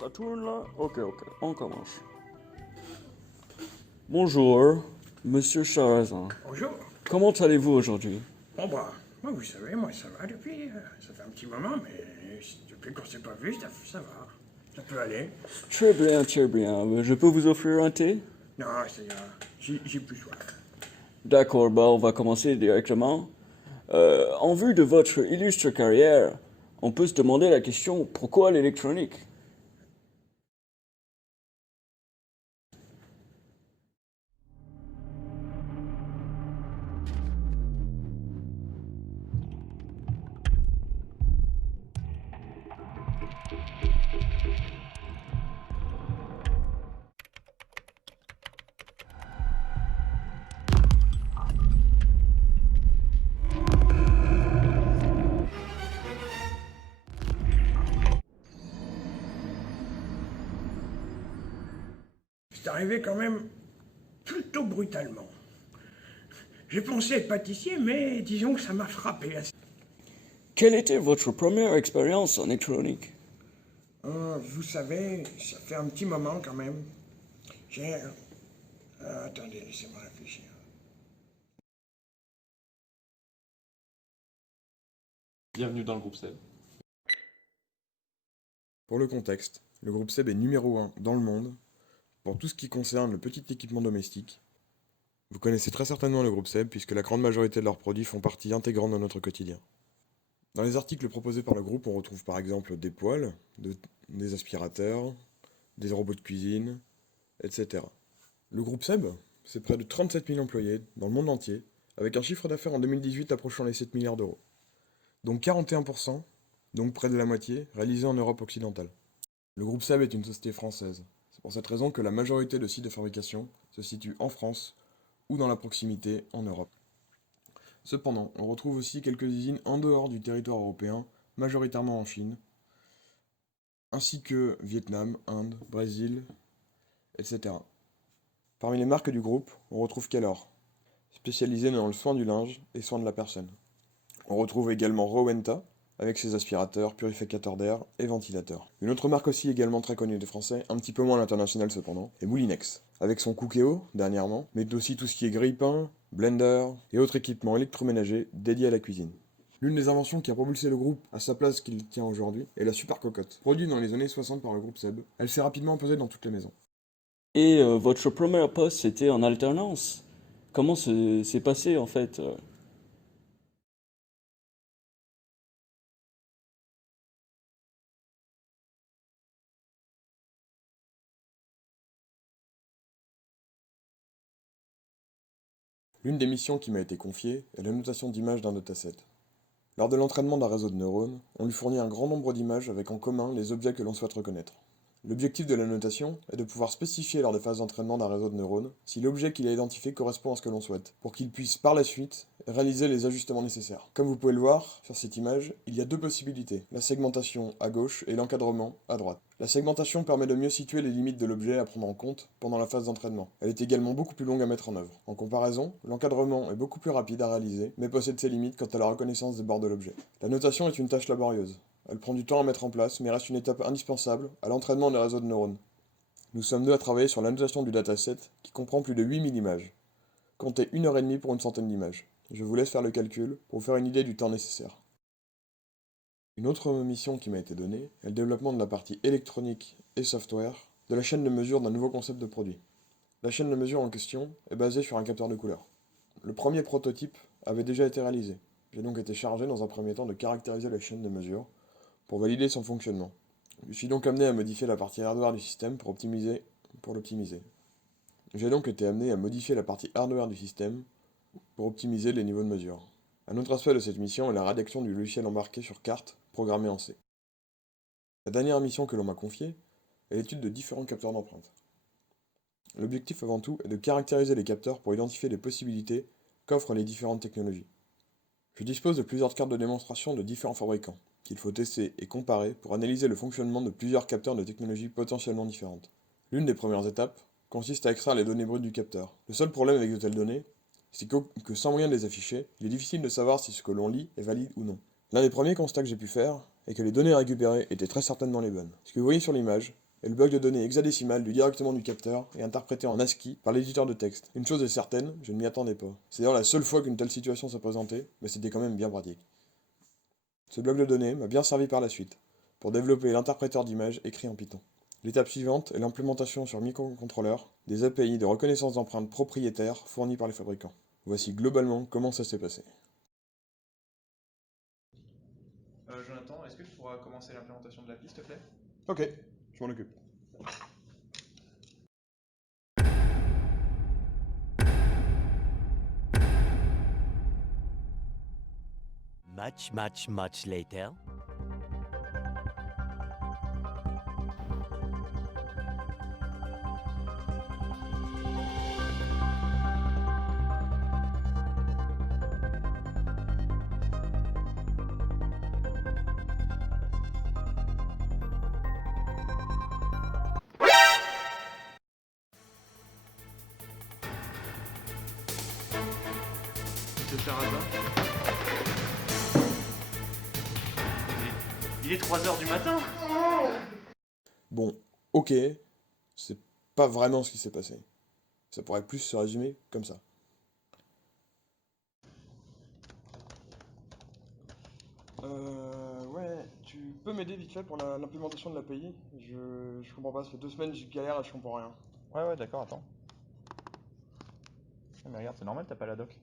Ça tourne là? Ok, on commence. Bonjour, monsieur Charazin. Bonjour. Comment allez-vous aujourd'hui? Bon bah, moi vous savez, moi ça va depuis, ça fait un petit moment, mais depuis qu'on s'est pas vu, ça va. Ça peut aller. Très bien, très bien. Je peux vous offrir un thé? Non, ça ira. J'ai plus soif. D'accord, bah on va commencer directement. En vue de votre illustre carrière, on peut se demander la question pourquoi l'électronique? C'est arrivé quand même plutôt brutalement. J'ai pensé être pâtissier, mais disons que ça m'a frappé assez. Quelle était votre première expérience en électronique? Vous savez, ça fait un petit moment quand même. J'ai... attendez, laissez-moi réfléchir. Bienvenue dans le groupe SEB. Pour le contexte, le groupe SEB est numéro 1 dans le monde pour tout ce qui concerne le petit équipement domestique. Vous connaissez très certainement le groupe SEB puisque la grande majorité de leurs produits font partie intégrante de notre quotidien. Dans les articles proposés par le groupe, on retrouve par exemple des poêles, des aspirateurs, des robots de cuisine, etc. Le groupe SEB, c'est près de 37 000 employés dans le monde entier, avec un chiffre d'affaires en 2018 approchant les 7 milliards d'euros. Donc 41%, donc près de la moitié, réalisé en Europe occidentale. Le groupe SEB est une société française. C'est pour cette raison que la majorité de sites de fabrication se situent en France ou dans la proximité en Europe. Cependant, on retrouve aussi quelques usines en dehors du territoire européen, majoritairement en Chine, ainsi que Vietnam, Inde, Brésil, etc. Parmi les marques du groupe, on retrouve Keller, spécialisé dans le soin du linge et soin de la personne. On retrouve également Rowenta, avec ses aspirateurs, purificateurs d'air et ventilateurs. Une autre marque aussi également très connue des Français, un petit peu moins à l'international cependant, est Moulinex, avec son Cookéo dernièrement, mais aussi tout ce qui est grille-pain, blender et autres équipements électroménagers dédiés à la cuisine. L'une des inventions qui a propulsé le groupe à sa place qu'il tient aujourd'hui est la Super Cocotte. Produite dans les années 60 par le groupe SEB, elle s'est rapidement imposée dans toutes les maisons. Et votre premier poste, c'était en alternance? Comment s'est passé en fait? L'une des missions qui m'a été confiée est la notation d'images d'un dataset. Lors de l'entraînement d'un réseau de neurones, on lui fournit un grand nombre d'images avec en commun les objets que l'on souhaite reconnaître. L'objectif de la notation est de pouvoir spécifier lors des phases d'entraînement d'un réseau de neurones si l'objet qu'il a identifié correspond à ce que l'on souhaite, pour qu'il puisse par la suite réaliser les ajustements nécessaires. Comme vous pouvez le voir sur cette image, il y a deux possibilités, la segmentation à gauche et l'encadrement à droite. La segmentation permet de mieux situer les limites de l'objet à prendre en compte pendant la phase d'entraînement. Elle est également beaucoup plus longue à mettre en œuvre. En comparaison, l'encadrement est beaucoup plus rapide à réaliser, mais possède ses limites quant à la reconnaissance des bords de l'objet. La notation est une tâche laborieuse. Elle prend du temps à mettre en place, mais reste une étape indispensable à l'entraînement des réseaux de neurones. Nous sommes deux à travailler sur l'annotation du dataset, qui comprend plus de 8000 images. Comptez 1 heure et demie pour une centaine d'images. Je vous laisse faire le calcul pour vous faire une idée du temps nécessaire. Une autre mission qui m'a été donnée est le développement de la partie électronique et software de la chaîne de mesure d'un nouveau concept de produit. La chaîne de mesure en question est basée sur un capteur de couleur. Le premier prototype avait déjà été réalisé. J'ai donc été chargé dans un premier temps de caractériser la chaîne de mesure pour valider son fonctionnement. Je suis donc amené à modifier la partie hardware du système pour l'optimiser. J'ai donc été amené à modifier la partie hardware du système pour optimiser les niveaux de mesure. Un autre aspect de cette mission est la rédaction du logiciel embarqué sur carte, programmé en C. La dernière mission que l'on m'a confiée est l'étude de différents capteurs d'empreinte. L'objectif avant tout est de caractériser les capteurs pour identifier les possibilités qu'offrent les différentes technologies. Je dispose de plusieurs cartes de démonstration de différents fabricants, qu'il faut tester et comparer pour analyser le fonctionnement de plusieurs capteurs de technologies potentiellement différentes. L'une des premières étapes consiste à extraire les données brutes du capteur. Le seul problème avec de telles données, c'est que sans moyen de les afficher, il est difficile de savoir si ce que l'on lit est valide ou non. L'un des premiers constats que j'ai pu faire est que les données récupérées étaient très certainement les bonnes. Ce que vous voyez sur l'image et le bloc de données hexadécimal lu directement du capteur et interprété en ASCII par l'éditeur de texte. Une chose est certaine, je ne m'y attendais pas. C'est d'ailleurs la seule fois qu'une telle situation s'est présentée, mais c'était quand même bien pratique. Ce bloc de données m'a bien servi par la suite, pour développer l'interpréteur d'image écrit en Python. L'étape suivante est l'implémentation sur microcontrôleur des API de reconnaissance d'empreintes propriétaires fournies par les fabricants. Voici globalement comment ça s'est passé. Jonathan, est-ce que tu pourras commencer l'implémentation de l'appli, s'il te plaît? Ok, je m'en occupe. Much later. Ce charabin. Il est 3 heures du matin. Bon, ok, c'est pas vraiment ce qui s'est passé. Ça pourrait plus se résumer comme ça. Ouais, tu peux m'aider vite fait pour l'implémentation de l'API? Je comprends pas, ça fait 2 semaines que je galère et je comprends rien. Ouais, d'accord, attends. Ah, mais regarde, c'est normal, t'as pas la doc.